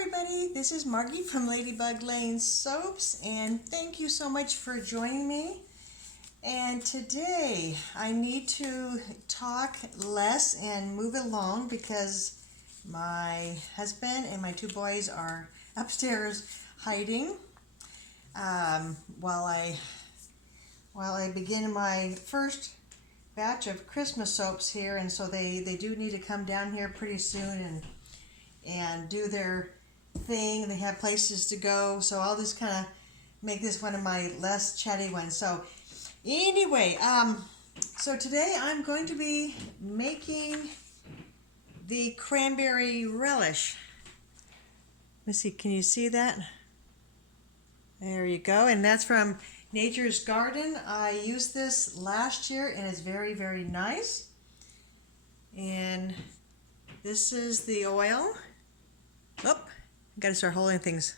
everybody, this is Margie from Ladybug Lane Soaps, and thank you so much for joining me. And today I need to talk less and move along because my husband and my two boys are upstairs hiding while I begin my first batch of Christmas soaps here, and so they do need to come down here pretty soon and do their thing. They have places to go, so I'll just kind of make this one of my less chatty ones. So anyway, so today I'm going to be making the cranberry relish. Let's see, can you see that? There you go, and that's from Nature's Garden. I used this last year and it's very, very nice. And this is the oil. Oh, got to start holding things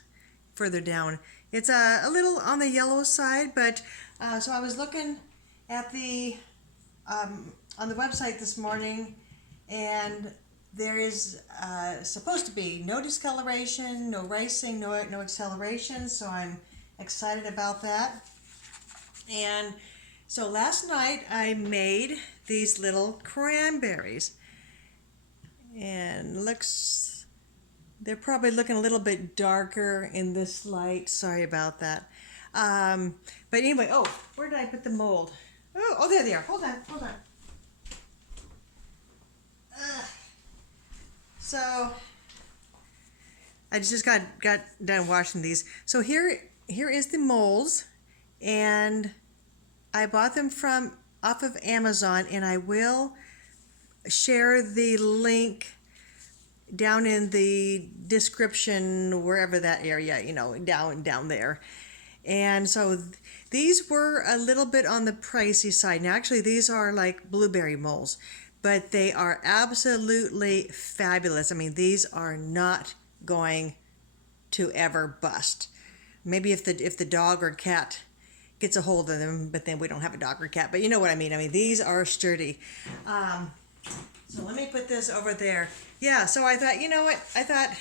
further down. It's a little on the yellow side, but so I was looking at the on the website this morning, and there is supposed to be no discoloration, no racing, no acceleration. So I'm excited about that. And so last night I made these little cranberries, and they're probably looking a little bit darker in this light. Sorry about that. But anyway, oh, where did I put the mold? Oh, there they are. Hold on. So I just got done washing these. So here is the molds, and I bought them off of Amazon, and I will share the link down in the description, wherever that area, down there. And so these were a little bit on the pricey side. Now actually these are like blueberry molds, but they are absolutely fabulous. I mean, these are not going to ever bust. Maybe if the dog or cat gets a hold of them, but then we don't have a dog or cat, but you know what I mean. I mean, these are sturdy. So let me put this over there. Yeah, so I thought, you know what? I thought,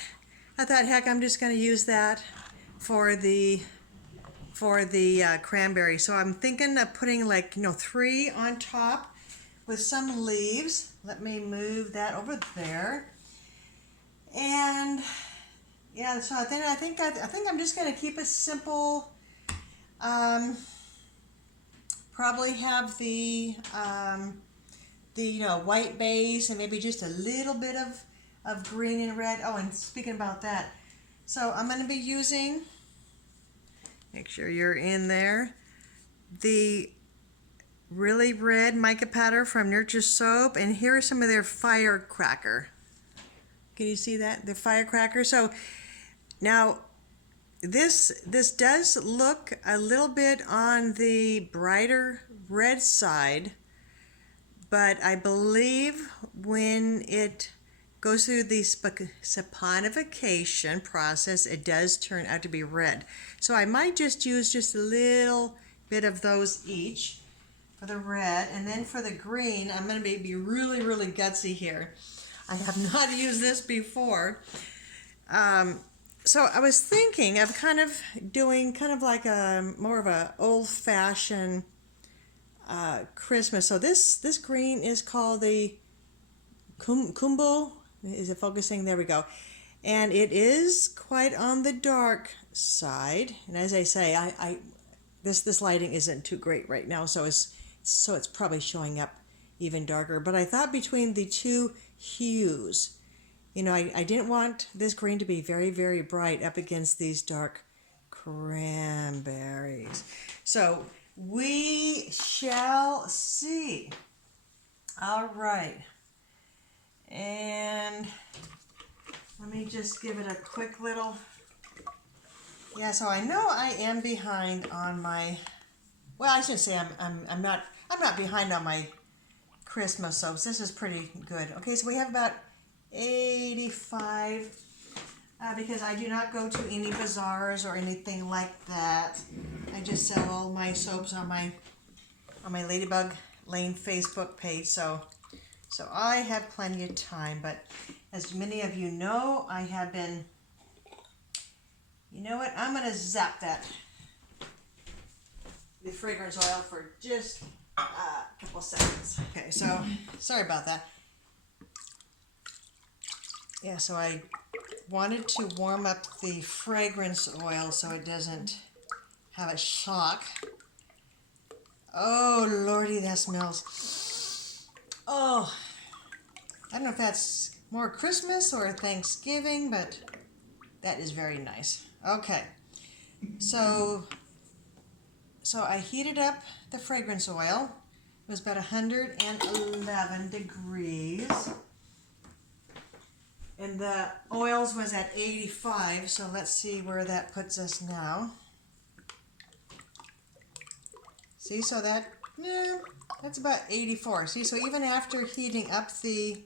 heck, I'm just going to use that for the cranberry. So I'm thinking of putting 3 on top with some leaves. Let me move that over there. And yeah, so I think I'm just going to keep it simple. Probably have the white base and maybe just a little bit of green and red. Oh, and speaking about that, so I'm going to be using, make sure you're in there, the really red mica powder from Nurture Soap, and here are some of their firecracker. Can you see that? The firecracker. So now this does look a little bit on the brighter red side, but I believe when it goes through the saponification process, it does turn out to be red. So I might just use just a little bit of those each for the red, and then for the green, I'm going to be really, really gutsy here. I have not used this before. So I was thinking of doing like a more of a old-fashioned Christmas. So this green is called the Kumbo. Is it focusing? There we go. And it is quite on the dark side. And as I say, this lighting isn't too great right now, so it's probably showing up even darker. But I thought between the two hues, I didn't want this green to be very, very bright up against these dark cranberries. So we shall see. All right. And let me just give it a quick little, yeah, so I know I am behind on my, well, I shouldn't say I'm not behind on my Christmas soaps. This is pretty good. Okay, so we have about 85 because I do not go to any bazaars or anything like that. I just sell all my soaps on my Ladybug Lane Facebook page, so I have plenty of time. But as many of you know, I have been You know what? I'm gonna zap the fragrance oil for just a couple seconds. Okay, so sorry about that. Yeah, so I wanted to warm up the fragrance oil so it doesn't have a shock. Oh, Lordy, that smells. Oh, I don't know if that's more Christmas or Thanksgiving, but that is very nice. Okay, so I heated up the fragrance oil. It was about 111 degrees. And the oils was at 85, so let's see where that puts us now. See, so that's about 84. See, so even after heating up the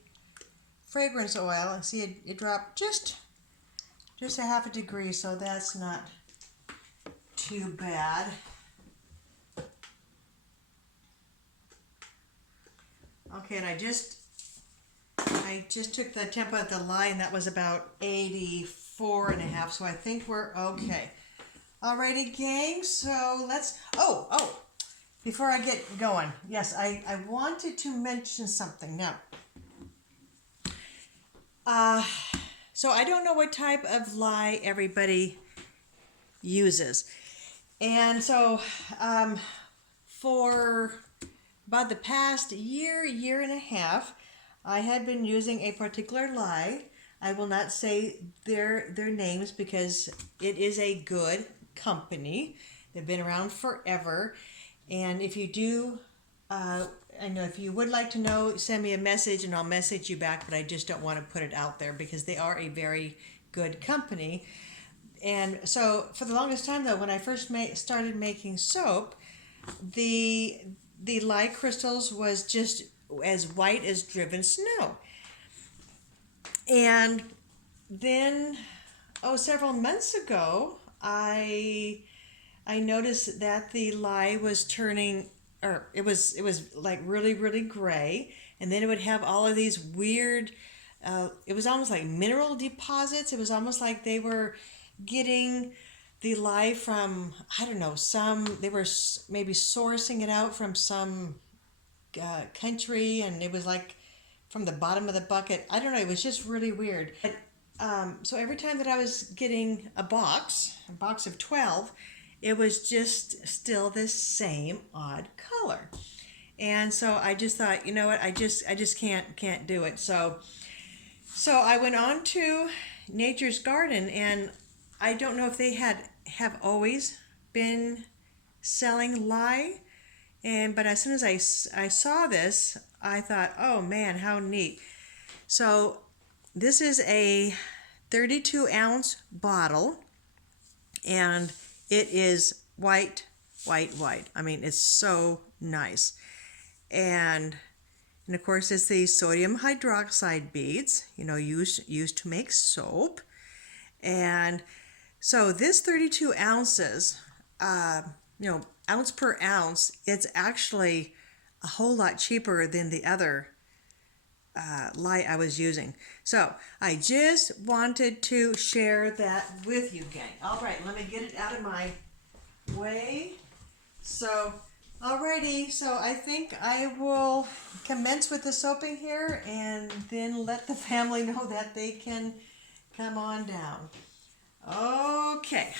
fragrance oil, see it dropped just a half a degree, so that's not too bad. Okay, and I just took the temp of the lye, and that was about 84 and a half, so I think we're okay. Alrighty, gang, so let's, before I get going, yes, I wanted to mention something. Now, so I don't know what type of lye everybody uses. And so for about the past year and a half, I had been using a particular lye. I will not say their names because it is a good company. They've been around forever. And if you do, I know if you would like to know, send me a message and I'll message you back, but I just don't want to put it out there because they are a very good company. And so for the longest time though, when I first started making soap, the lye crystals was just as white as driven snow. And then, several months ago, I noticed that the lye was turning, or it was like really, really gray, and then it would have all of these weird, it was almost like mineral deposits. It was almost like they were getting the lye from, I don't know, they were maybe sourcing it out from some country, and it was like from the bottom of the bucket. I don't know, it was just really weird. But, so every time that I was getting a box of 12, it was just still the same odd color. And so I just thought, you know what, I just can't do it. So I went on to Nature's Garden, and I don't know if they have always been selling lye. But as soon as I saw this, I thought, oh man, how neat. So this is a 32 ounce bottle, and it is white. I mean, it's so nice. And of course, it's the sodium hydroxide beads, used to make soap. And so this 32 ounces, ounce per ounce, it's actually a whole lot cheaper than the other lye I was using. So I just wanted to share that with you, gang. All right, let me get it out of my way. So, alrighty, so I think I will commence with the soaping here and then let the family know that they can come on down. Okay.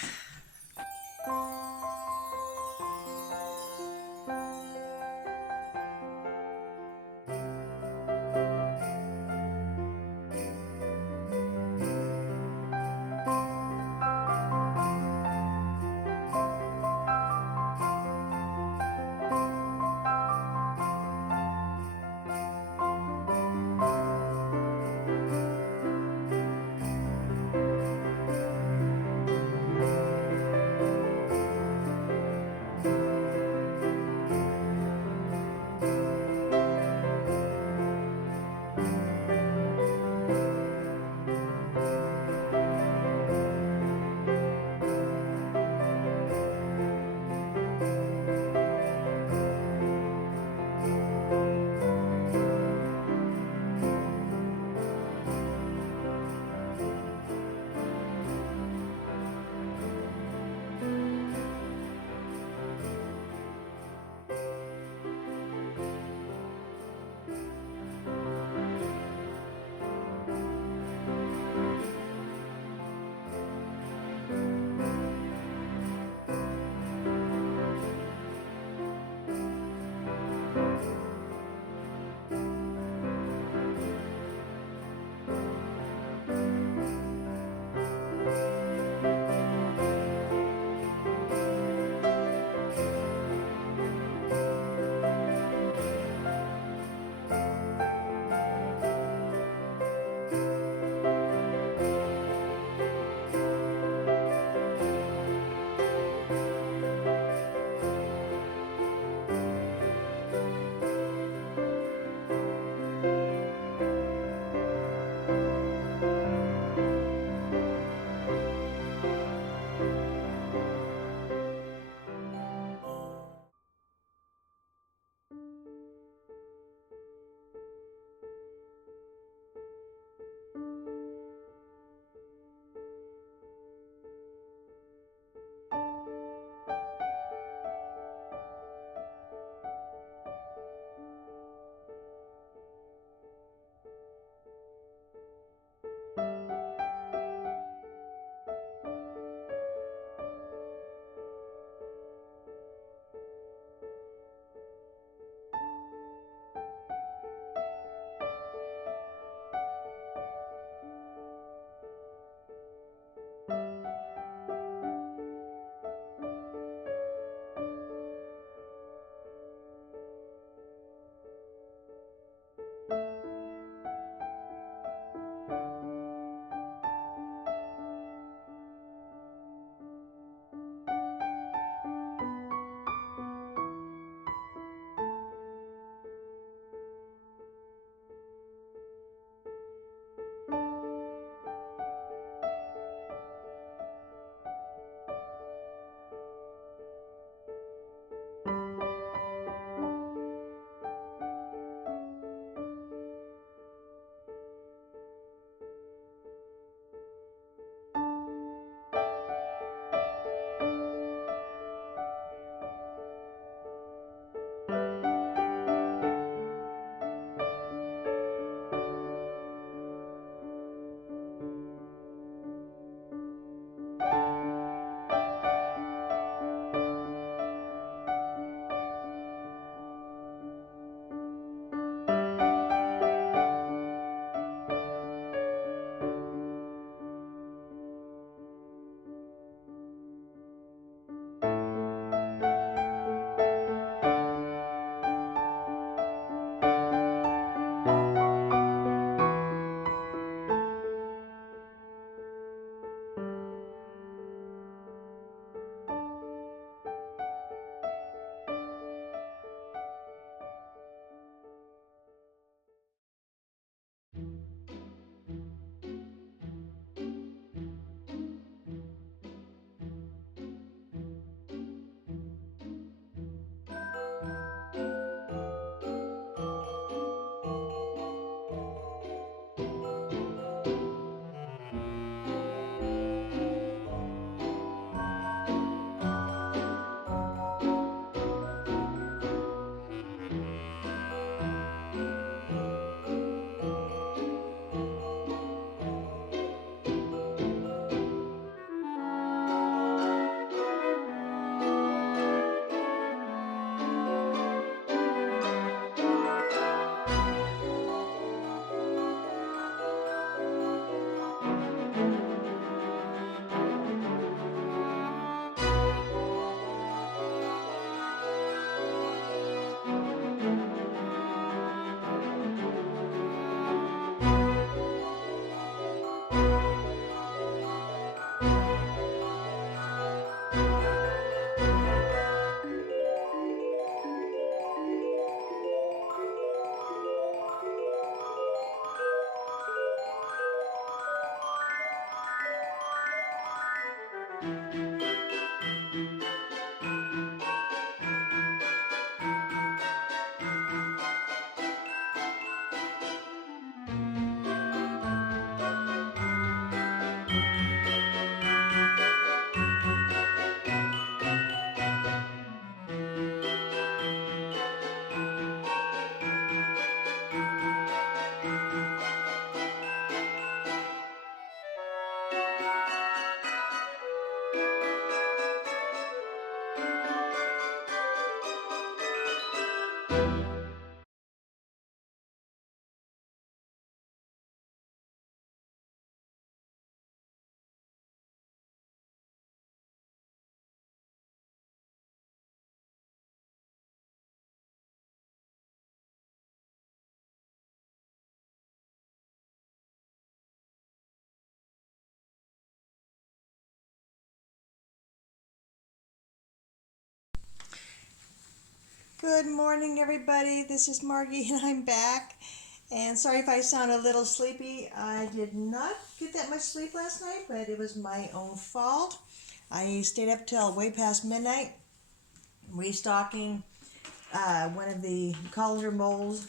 Good morning, everybody. This is Margie, and I'm back. And sorry if I sound a little sleepy. I did not get that much sleep last night, but it was my own fault. I stayed up till way past midnight restocking one of the colander molds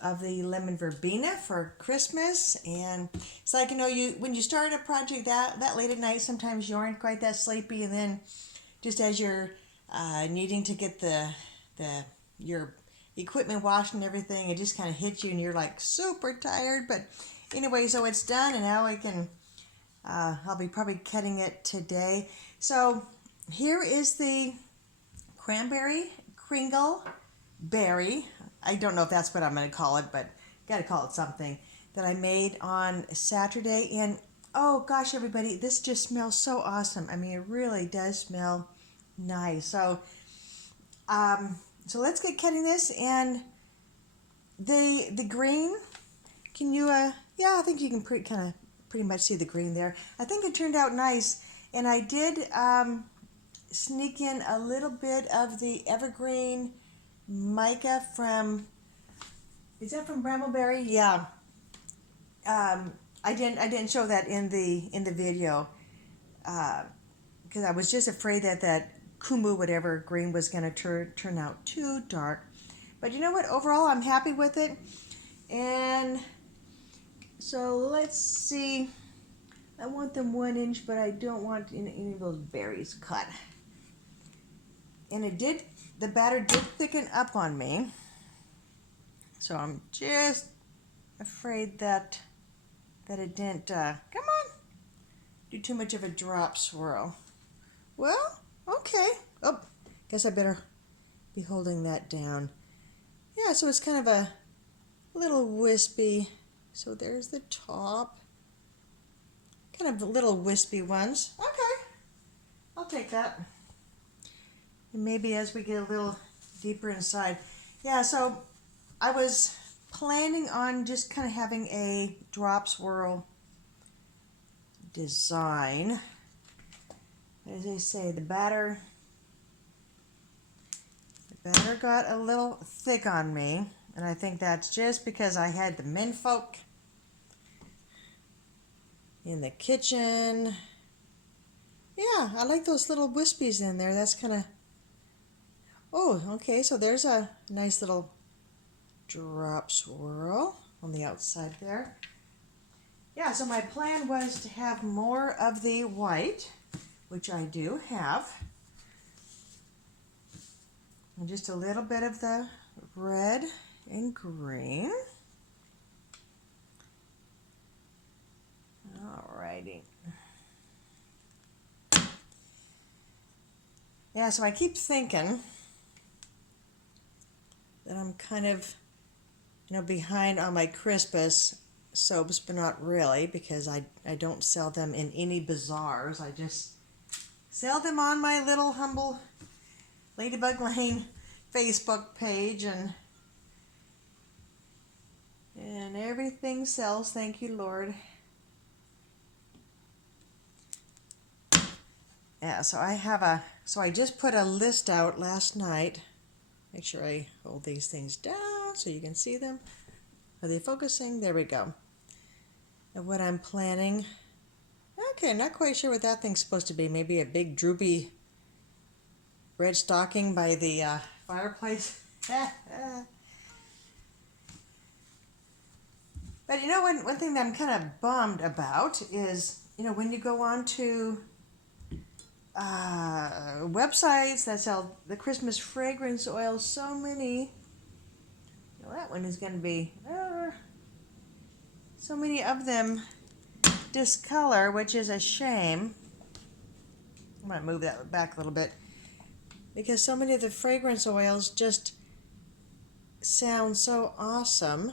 of the lemon verbena for Christmas. And it's like, when you start a project that late at night, sometimes you aren't quite that sleepy, and then just as you're needing to get your equipment washed and everything, it just kind of hits you and you're like super tired. But anyway, so it's done, and now I can I'll be probably cutting it today. So here is the cranberry kringle berry. I don't know if that's what I'm going to call it, but got to call it something, that I made on Saturday. And oh gosh, everybody, this just smells so awesome. I mean, it really does smell nice. So so let's get cutting this. And the green, can you yeah, I think you can pretty much see the green there. I think it turned out nice. And I did sneak in a little bit of the evergreen mica from, is that from Brambleberry? Yeah. I didn't show that in the video because I was just afraid that Kumu whatever green was going to turn out too dark. But you know what? Overall, I'm happy with it. And so let's see. I want them 1 inch, but I don't want any of those berries cut. And the batter did thicken up on me. So I'm just afraid that it didn't, come on, do too much of a drop swirl. Well, okay. Oh, guess I better be holding that down. Yeah, so it's kind of a little wispy. So there's the top. Kind of little wispy ones. Okay, I'll take that. And maybe as we get a little deeper inside. Yeah, so I was planning on just kind of having a drop swirl design. As I say, the batter got a little thick on me, and I think that's just because I had the menfolk in the kitchen. Yeah, I like those little wispies in there. That's kind of, oh, okay, so there's a nice little drop swirl on the outside there. Yeah, so my plan was to have more of the white, which I do have, and just a little bit of the red and green. Alrighty. Yeah, so I keep thinking that I'm kind of, behind on my Christmas soaps, but not really, because I don't sell them in any bazaars. I just sell them on my little humble Ladybug Lane Facebook page, and everything sells, thank you, Lord. Yeah, so I just put a list out last night. Make sure I hold these things down so you can see them. Are they focusing? There we go. And what I'm planning. Okay, not quite sure what that thing's supposed to be. Maybe a big droopy red stocking by the fireplace. But one thing that I'm kind of bummed about is, when you go on to websites that sell the Christmas fragrance oil, so many, that one is going to be, so many of them discolor, which is a shame. I'm going to move that back a little bit, because so many of the fragrance oils just sound so awesome,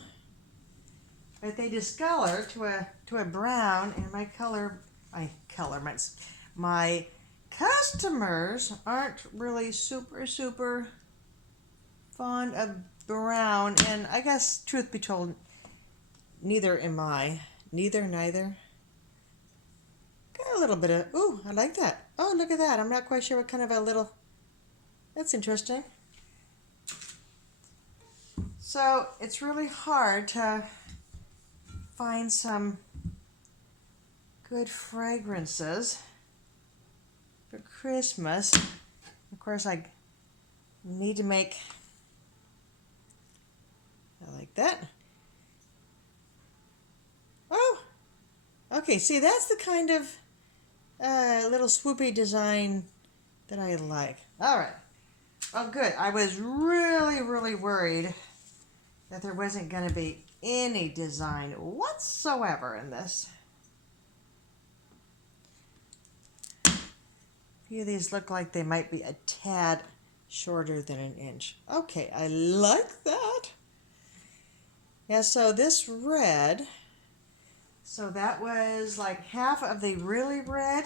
but they discolor to a brown, and my customers aren't really super fond of brown, and I guess, truth be told, neither am I. Neither. Got a little bit of, ooh, I like that. Oh, look at that. I'm not quite sure what kind of a little, that's interesting. So it's really hard to find some good fragrances for Christmas. Of course, I need to make, I like that. Oh, okay, see, that's the kind of little swoopy design that I like. All right. Oh, good. I was really, really worried that there wasn't going to be any design whatsoever in this. A few of these look like they might be a tad shorter than an inch. Okay, I like that. Yeah, so this red, so that was like half of the really red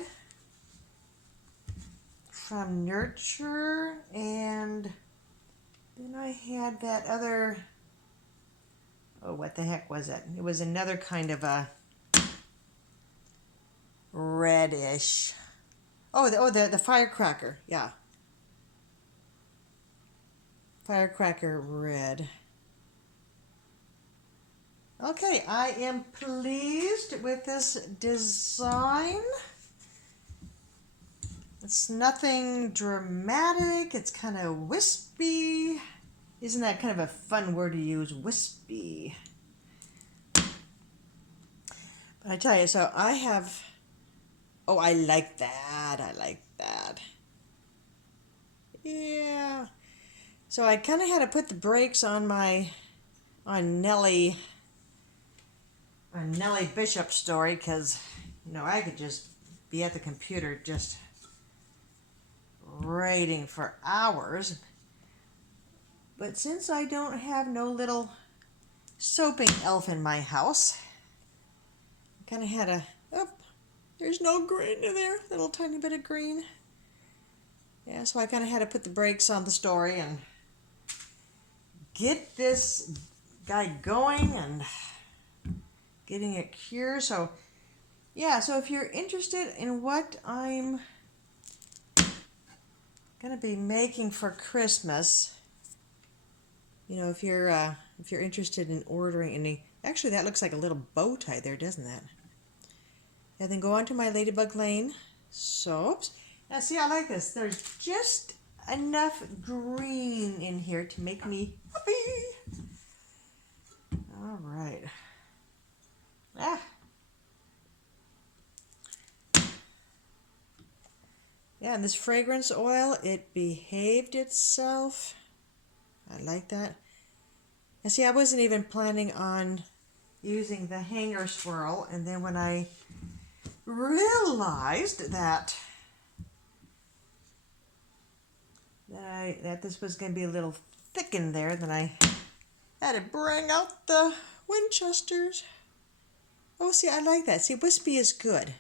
from Nurture, and then I had that other, oh, what the heck was it? It was another kind of a reddish. Oh, the firecracker, yeah. Firecracker red. Okay, I am pleased with this design. It's nothing dramatic. It's kind of wispy. Isn't that kind of a fun word to use? Wispy. But I tell you, so I have, oh, I like that. I like that. Yeah. So I kind of had to put the brakes on Nellie Bishop's story, because, you know, I could just be at the computer just writing for hours. But since I don't have no little soaping elf in my house, I kind of had a, oh, there's no green in there, little tiny bit of green. Yeah, so I kind of had to put the brakes on the story and get this guy going and getting it cured. So yeah, so if you're interested in what I'm gonna be making for Christmas, you know, if you're interested in ordering any, actually that looks like a little bow tie there, doesn't that? And then go on to my Ladybug Lane soaps. Now see, I like this. There's just enough green in here to make me happy. All right. Yeah, and this fragrance oil, it behaved itself. I like that. And see, I wasn't even planning on using the hanger swirl, and then when I realized that this was going to be a little thick in there, then I had to bring out the Winchesters. Oh, see, I like that. See, wispy is good.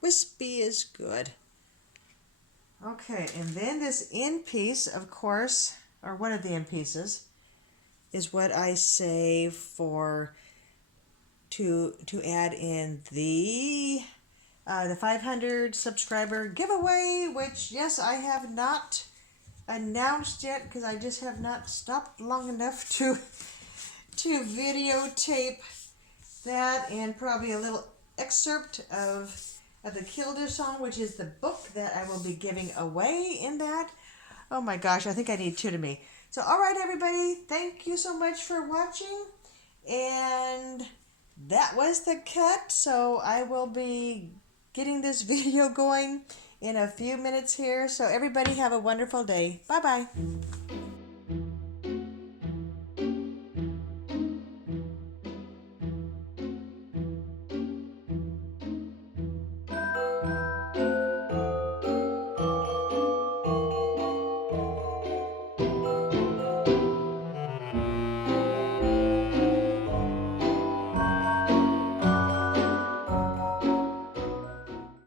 Wispy is good. Okay, and then this end piece, of course, or one of the end pieces, is what I save for to add in the 500 subscriber giveaway, which, yes, I have not announced yet because I just have not stopped long enough to videotape that, and probably a little excerpt of the Kilder song, which is the book that I will be giving away in that. Oh my gosh, I think I need two to me. So, all right, everybody, thank you so much for watching, and that was the cut. So I will be getting this video going in a few minutes here. So everybody have a wonderful day. Bye-bye.